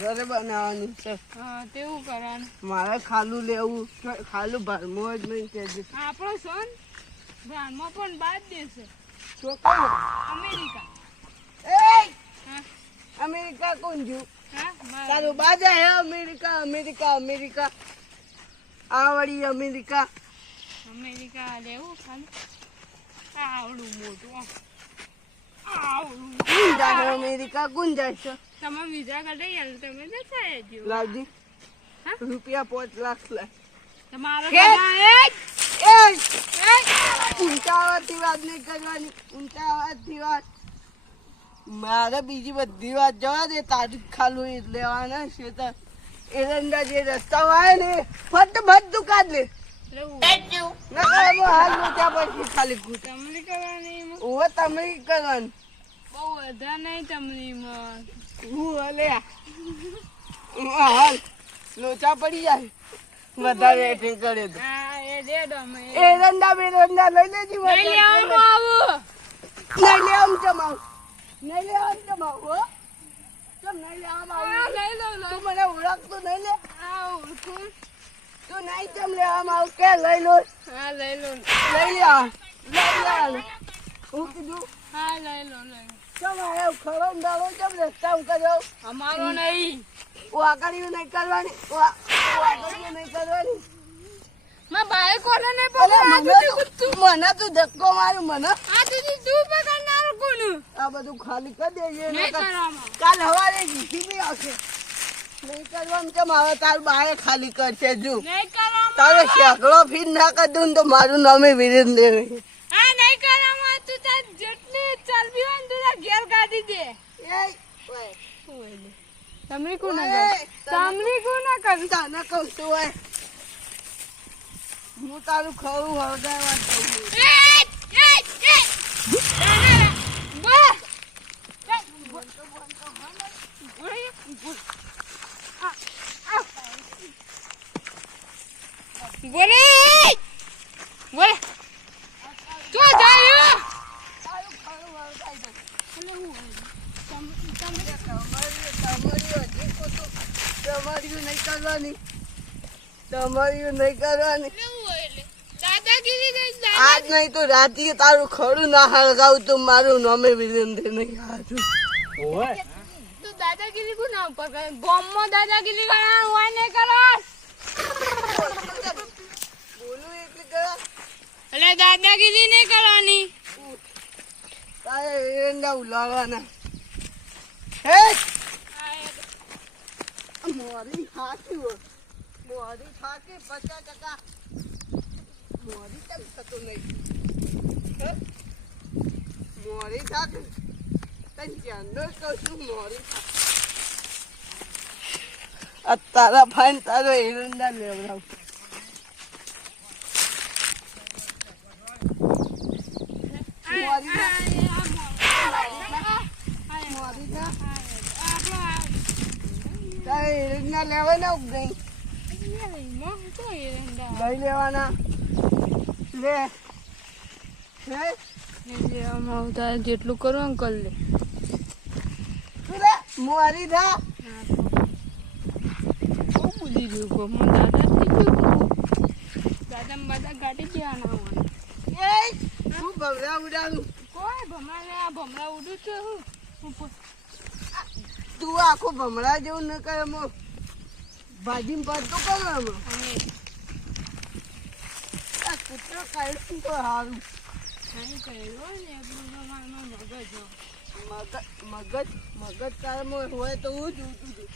ઘરે બનાવવાનું છે. હા તેવું કરવાનું. મારે ખાલું લેવું. ખાલું ભરમો જ નહીં કે આપણો સોન ભ્રાનમાં પણ બાદ દેશે. અમેરિકા. અમેરિકા કોણ છું? હા તારું બાજા હે અમેરિકા. અમેરિકા અમેરિકા આ વળી અમેરિકા. અમેરિકા લેવું ખાલી આવડું મોટું આવડું. કોણ જાય અમેરિકા? કોણ જાય છે? તમે વિઝા કઢાઈ આલો તમે જતા જો. લાવજી રૂપિયા 5 લાખ લાય. તમારો ઊંચા અવાજથી વાત નહીં કરવાની. ઊંચા અવાજથી વાત. મારે બીજી બધી વાત જવા દે. તારીખ ખાલું એ લેવાના છે તો એરંડા જે રસ્તા હોય ને ફટ તું કાઢ લે. હાલ ત્યાં પછી ખાલી તમરી કરવાની ઓવે તમે કરવાનું. બહુ વધા નહીં તમરીમાં. હું હલે હાલ લોચા પડી જાય વધારે એટિંગ કરે તો. હા એ દે દો મે એરંડા બેરંડા લઈ લેજી. લઈ લેવાનું આવું. નહીં લેવાનું જમાવ. નહીં લેવાનું જમાવ. હો ચમ નહીં લેવામાં આવું. લઈ લો તું મને ઓળખતું નહીં લે. આ ઓળખું. તું નહીં ચમ લેવામાં આવું કે લઈ લો. હા લઈ લો. લઈ લે લઈ લે. હું કીધું હા લઈ લો લઈ લો. ચમ આવ્યો ખરો દાડો ચમ રસ્તા કર્યો. અમારો નહીં. વાકડીઓ નહીં કરવાની. વાકડીઓ નહીં કરવાની. માં બાય કોને ને મને તું ધક્કો મારું મને. આ તું તું પકડનારો કોનું. આ બધું ખાલી કરી દેજે. નહીં કરવામાં. કાલ હવારે જીસી બી આવશે. નહીં કરવાનું કેમ આવે? તારું બાએ ખાલી કરશે. જો નહીં કરવામાં. તારો શેકડો ફીટ ના કરી દઉં તો મારું નામે વિરેન્દ્ર નહીં. હા નહીં કરવામાં. તું તાર જેટલી ચલવી હોય ને તું તાર ઘેર કાઢી દે. તમરી કો ના કર. તમરી કો ના કર. તને કહું છું હોય હું તારું ખરું હળગાવા છું. બોલે બોલે તો જાય તારું ખરું હળગાઈ દઉં. એટલે હું તમારી નહીં કરવાની. તમારી નહીં કરવાની. દાદાગીરી ગઈ. આજ નહીં તો રાતે તારું ખરું ના હળગાવું તો મારું નામે વિરેન્દ્ર નહીં. હાજુ તું દાદાગીરી કો ના ઉપર કરે. ગોમમાં દાદાગીરી કરવાનું હોય ને કરસ. બોલું એટલે કરા. એટલે દાદાગીરી નહીં કરવાની. તારે એરંડા ઉલાવવાના. હે મોરી થાકી હો. મોરી થાકી 50%. મોરી કેમ થતું નહીં? મોરી થાકી તને જાણો કહું છું. મોરી આ તારા ભાઈ તારો એરંડા લેવડાવ. તારે એરંડા લેવાના નહીં. લઈ લેવાના. લે હે જેટલું કરો કર લે. મોરી થા. બહુ બુદ્ધિ જોયું દાદા દાદા બધા ગાડી દેવાના હોય. હું ભમરા ઉડાડું. કોઈ ભમરા ઉડું છે. હું તું આખો ભમરા જેવું ન કરે. ભાજી પડતો કરો આમાં. આ કૂતરો કાઢ્યું તો સારું. મગજ તારામાં હોય તો હું જોતું છું.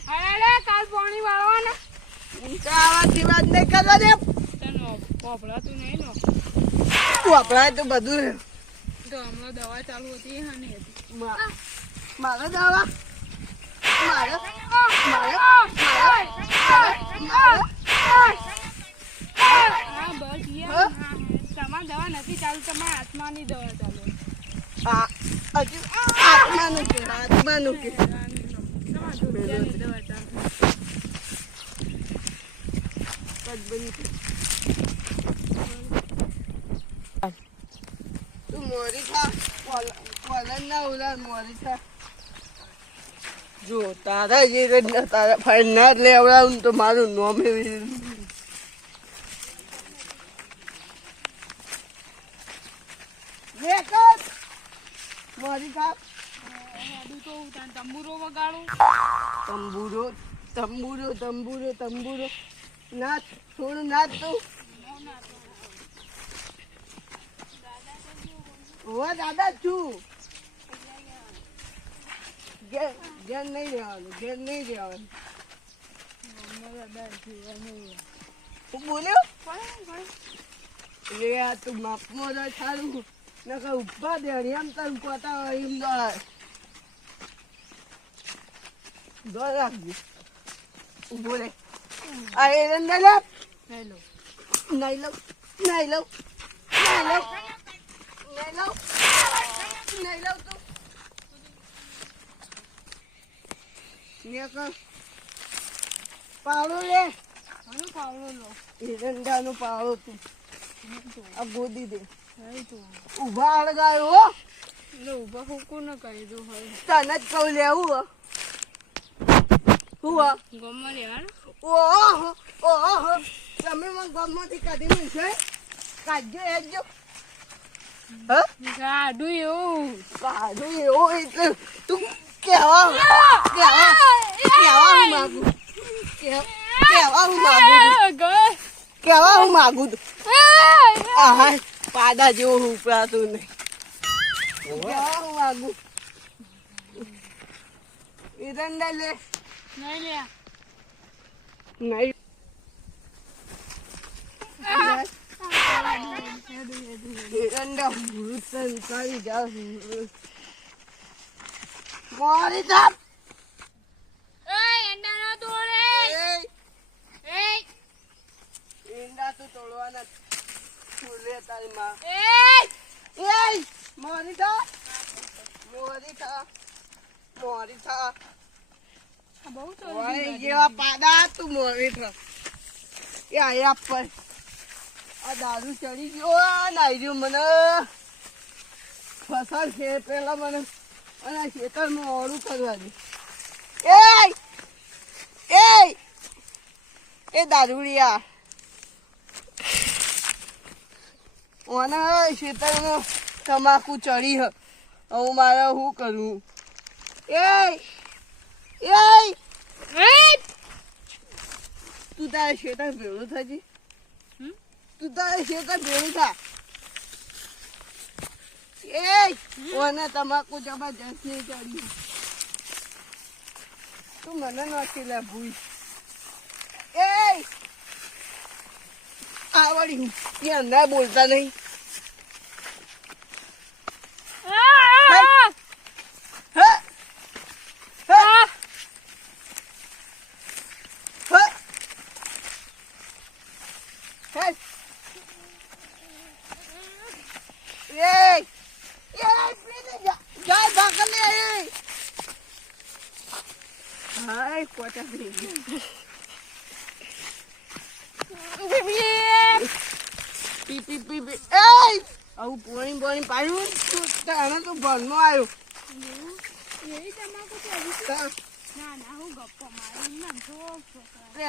કાલ પાણી વાળવાના. ઊંચા આવાથી વાત નહીં કરવા દે. પોપડાતું નહીં નો. વપરાય તો બધું. તો હમણાં દવા ચાલુ હતી હાની હતી. મારો દવા મારો હા બસ તમારી દવા નથી ચાલુ. તમારા આત્માની દવા ચાલુ. હજુ આત્માનું કે આત્માનું કે દવા ચાલુ. તું મોરી થા. કોલન ના ઉલા મોરી થા. જો તારા જે રીતના તારા ફાઈન ના જ લેવડાવું તો મારું નોમ એવી મારી કાપ તંબુરો વગાડું તંબુરો તંબુરો તંબુરો તંબુરો નાચ થોડું નાચ તો ઓ દાદા છું ઘેર નહીં રહેવાનું ઘેર નહીં રહેવાનું હું બોલ્યો એ આ તું માપમાં રહે સારું નકર ઉભા દે એમ તારું કોતા એમ દોડાય દોડ રાખજો ઉભો રે આ એરંડા લે નહીં લઉં નહીં લઉં નહીં લઉં નહીં લઉં નહીં લઉં નહીં લઉં તું પાવડો લે પાવડો લો એરંડાનો પાવડો તું આ ગોદી દે ઉભા અળગાયો હો ઉભા હુકું ન કરી દઉં હવે તને જ કહું લેવું હો હું ગમમાં લેવાનું ઓહો ઓહો તમે મને ગમમાંથી કાઢી મૂકશો કાઢજો એકજો ગાડું એવું કાઢું એવું એટલે તું કેવા હું માગું કેવા હું માગું તું આહા પાડા જેવું ઉપરાતું નહીં કેવા હું માગું એરંડા લે નહીં લે નહીં એરંડા ભૂતન કરી જાવ મારી થાપ એંડા નો તોડે એંડા તો તોડવાના છોલે તારી માં એ મારી થા મોરી થા મોરી થા બહુ ઓય જેવા પાડા તું મોરી થા એ આયા પર આ દારૂ ચડી ગયો નાઈ રહ્યું મને ફસલ છે પેલા મને અને આ ખેતરમાં ઓળું કરવા દે એ દારૂડિયા ઓને ખેતરમાં તમાકુ ચડી હ હવે મારે શું કરવું તું તારે ખેતર ભેળું થજી તું તારે ખેતર ભેળું થા ઓને તમાકુ જબરજસ્ત નહીં ચડી તું મને નાખી લે ભૂઈ આવડી હું ત્યાં ના બોલતા નહીં આવું પોણી પોણી પાડ્યું તને તો ભરમાં આવ્યો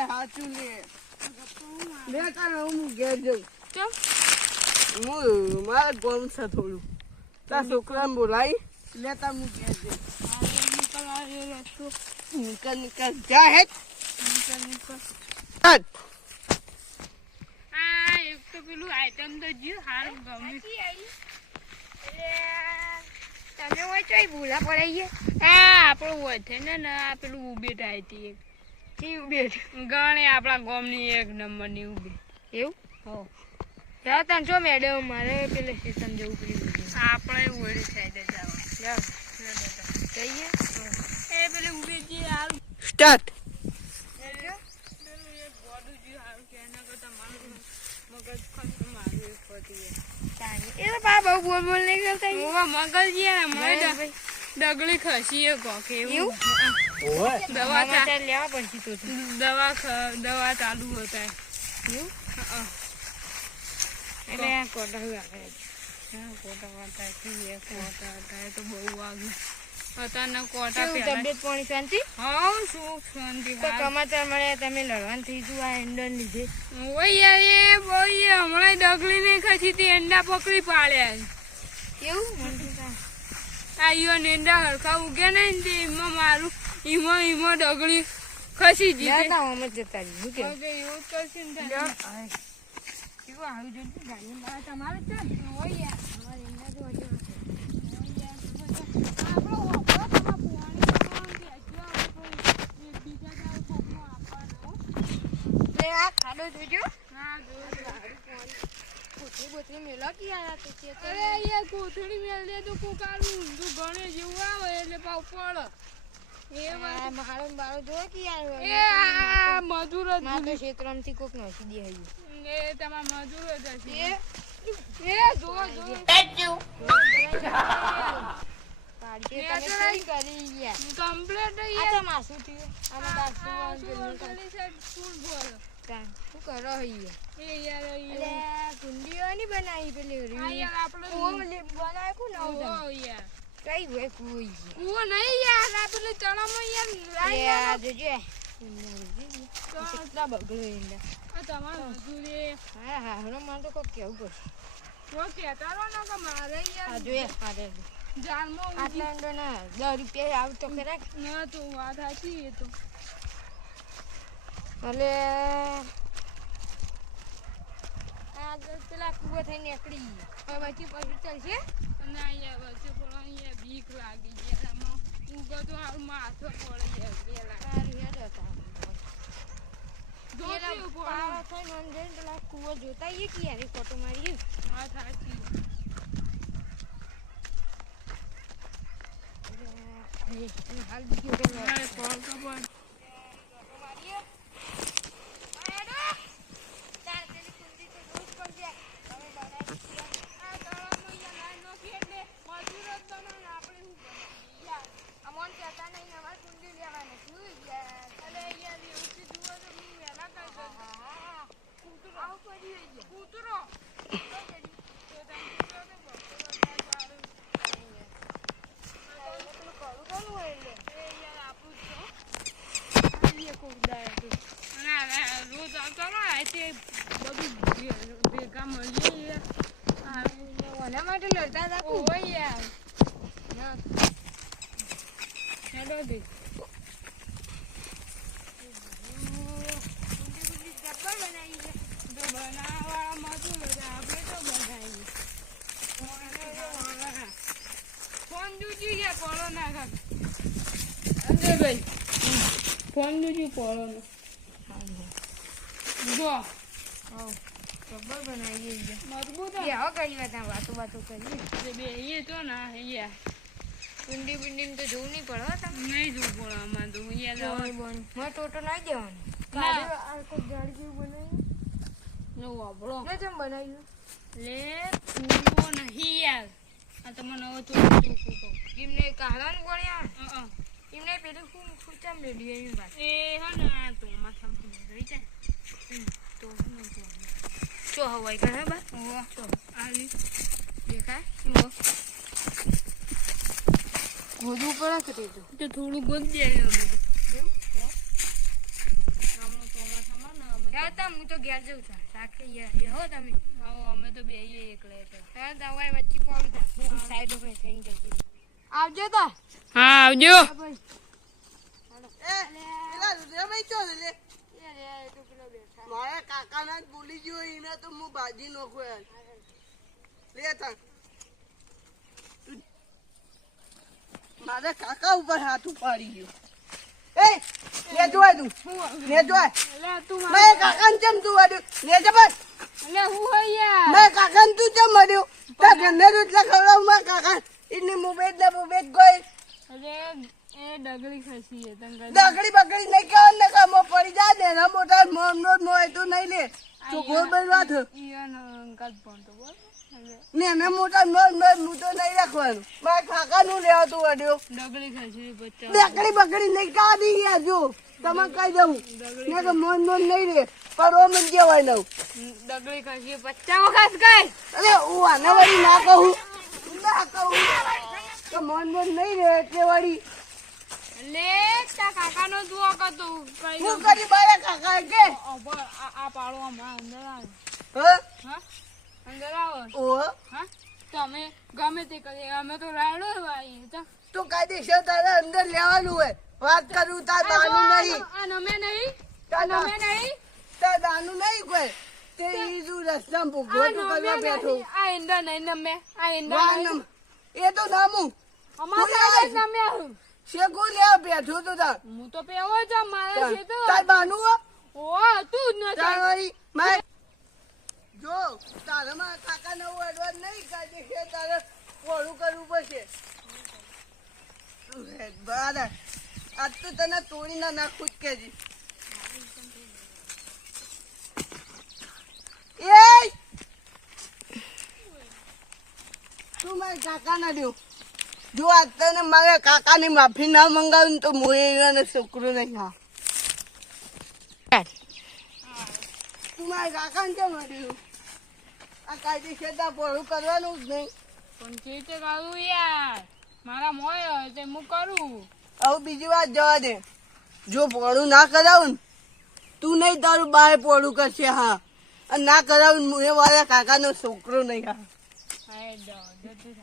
સાચું લે તારે હું ઘેર જઉં હું મારે ગોમ છે થોડું તાર છોકરાને બોલાવી લેતા હું ઘેર જઉં નિકલ નિકલ જા હેઠ એક તો પેલું આઈટમ તો જ્યું હારું ગમે તમે હોય તો ભૂલા પડાઈએ આપણું હોય છે ને આ પેલું ઉબેટ આવી હતી એક કી ઉબેટ ગણે આપણા ગામની એક નંબરની ઉબેટ એવું હો જા તને જો મેડમ મારે પેલે સ્ટેશન જવું પડ્યું આપણે ઓળી સાઈડે જવા જઈએ એ પેલે ઉબેટ જે હારું સ્ટાર્ટ ડગલી ખસી દવા ચાલુ હતા એટલે તો બહુ આગળ અત્યારના કોટા કેવું પહેલા તબિયત પાણી શાંતિ હાવ સુખ શાંતિ તો સમાચાર મળ્યા તમે લડવાનું થઈ ગયું આ એન્ડર લીધે ઓય એ બોય હમણાં ડગલી ને ખસી તે એંડા પકડી પાડ્યા કેવું મને તો કાંઈ. આ ઈયો નેંડા હરખા ઉગ્યા ને તે એમાં મારું ઈમાં ડગલી ખસી લ્યો જીતે તાવ અમે જતા રહીએ. શું કેવું? હવે એવું જ કરશે ને લ્યો. તારે. આય. કેવું આવ્યું જોયું? ગાડીમાં બહાર તમારે જ છે ને? ઓય યાર. અમારે એમના જો હજુ નથી. આપણો વાપરો તમારા પોણી બીજા જાવ કોકનો આપવાનો લે આ ખાડો જોજો. હા જો કોથળી બોથળી મેલો કે યાર તો છે તો. અરે યાર કોથળી મેલ દે તો કોકારું ઊંધું ગણે જેવું આવે એટલે પાવ પડ એ વાત આ મારો ને બારો જો કે યાર એ આ મજૂર જ માં તો ક્ષેત્રમથી કોક નોખી દે હજી. એ તમારા મજૂર જ હશે એ એ જો પાડી એ તમે તો શું કરી યાર? કમ્પ્લીટ આ યાર તો માસું થયું. આમાં બાસું વાળું ખાલી સાઈડ ફૂલ બોલ કાં. શું કરો અહીંયા? એ યાર અલે કુંડીઓ ની બનાવી પેલી આ રીલ. યાર આપણે બનાવે કોણ આવું તમે? ઓ યાર કઈ હોય કોઈ કૂવો નહીં યાર આ પેલે ચણામાં યાર આ જોજે કેટલા બગડે એંડા. આ તમારા મજૂરી હા હા હરો મારે તો કોક કેવું પડશે. ઓ કહેતા રહો ને કે મારે આ યાર જોઈએ પાડે જાનમાં આટલા એંડો ના 10 રૂપિયા આવ તો ખરા. ના તો વાત સાચી એ તો ભલે આગળ પેલા કૂવો થઈને નીકળી હવે પછી પગ ચાલશે. ના યાર વચ્ચે પણ અહીંયા બીક લાગી યાર આમાં ઊંઘો તો હાલ માથો પડે યાર પેલા સારું હેડ હતા જોતી પાવા થઈને અંદર પેલા કૂવો જોતા આવીએ કે યાર ફોટો મારીએ. વાત સાચી હાલ બીજો પેલો મારે કોલ તો પણ રોજ આવતો ભેગા મળીએ ઓના માટે લડતા હતા કૂવો. ઓય યાર હેડો દે બનાવવાળા મજૂર હતા આપણે તો બનાવીએ ફોન જોજો યાર પડો ના ખાતે અજય ભાઈ ફોન જોજો પડો ને જો ખબર બનાવીએ મજબૂત એ હવે કરી વાત વાતો કરીએ. છે બે એ તો ના યાર કુંડી બુંડી તો જોવું નહીં પડે હો તમે. નહીં જોવું પડે આમાં તો યાર મને ટોટો નાઈ દેવાનો. ના. આ કોઈ ઝાડ જેવું બનાવ્યું નો વાપરો ને જેમ બનાવ્યું લે કૂવો નહીં યાર આ તમને નવો ચોખ્ખું કહું એમને કાઢવાનું ગણ્યા એમને પેલું શું ચામ રેડી એવી વાત. એ હા ને આ તો માથામાં રહી જાય તો ચો હવાઈ કરે બા ઓહો ચો આવી દેખાય ઓહો ગોદવું પડે કે તે તો તો થોડું ગોદ દે અમે તો હે તમ હું તો ઘેર જઉં છું સાખે યાર હો તમે આવો અમે તો બેહીએ એકલા એકલા હે દવાઈ વચ્ચે પાડી દા સાઈડ ઉપર થઈ જતી આવજો તો હા આવજો ભાઈ પેલા રુદ્રભાઈ ચો લે યાર તો પેલો બેઠા મારા કાકાના જ બોલી ગયો એને તો હું ભાજી નાખું યાર લે તા મારા કાકા ઉપર હાથ ઉપાડી ગયો એ ને જોય તું ને જોય લે તું મેં કાકાને ચમ તું વાડ્યું ને જબર લે હું હોય યાર મેં કાકાને તું ચમ વાડ્યું તા ઘરને રોટલા ખવડાવું મારા કાકા એને મુબેદ ગઈ અરે એ ડગલી ખસી છે તંગ દગડી બગડી નહીં કહેવાનું ને કામો પડી જાય ને એના મોટા મોમનો મોય તું નહીં લે તો ગોળ બળ વાત ઈયન અંકલ પણ તો બોલ ને એના મોટા મોર હું તો નહીં રાખવાનું મારા કાકાનું લેવાતું વાડ્યો ડગલી ખસી બચ્ચા દગડી બગડી નહીં કાઢી યાર જો તમે કહી દઉં ને કે મોન નહીં રે પણ ઓ મને જેવાય લઉં ડગલી ખસી 50 વખત ગઈ અરે હું આના વળી ના કહું ના કહું તો મન નહીં રહે એટલે વળી લે તા કાકાનો જુઓ કતો કઈ હું કરી બારા કાકા કે આ પાડો હમણાં અંદર આવે હા હા અંદર આવો ઓહ હા તમે ગમે તે કરીએ અમે તો રાયડો ભાઈ તો તો કાયદેસર તારે અંદર લેવાનું હોય વાત કરું તાર દાનું નહીં આ નમે નહીં તાર નમે નહીં તાર દાનું નહીં કોઈ તે ઈજુ રસ્તામાં ભૂગો તું કરવા બેઠો આ ઇન્દર નહીં નમે આ ઇન્દર વાનમ એ તો નામું અમારા નમે આવું શેકો લેવા બેઠો તો તાર હું તો પેવો જ મારા છે તો તાર બાનું હો ઓ તું જ ન તાર વળી મેં જો તારામાં કાકા નવું એડવાન્સ નહીં કાયદેસર તારે પોળું કરવું પડશે બરાબર આજ તો તને તોડી ના નાખું જ કેજી એ તું મારા કાકા ના દઉં જો આજ તને મારા કાકાની માફી ના મંગાવું તો મોએ છોકરું નહીં હા તું મારા કાકાને કેમ મળ્યું આ કાયદેસર તાર પોળું કરવાનું જ નહીં પણ કે તે કરું યાર મારા મોય હોય તે હું કરું હવે બીજી વાત જવા દે જો પોળું ના કરાવું ને તું નહીં તારું બાય પોળું કરશે હા અને ના કરાવું ને એ મારા કાકાનો છોકરો નહીં હા હા જતું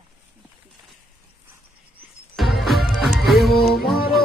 એવો મારો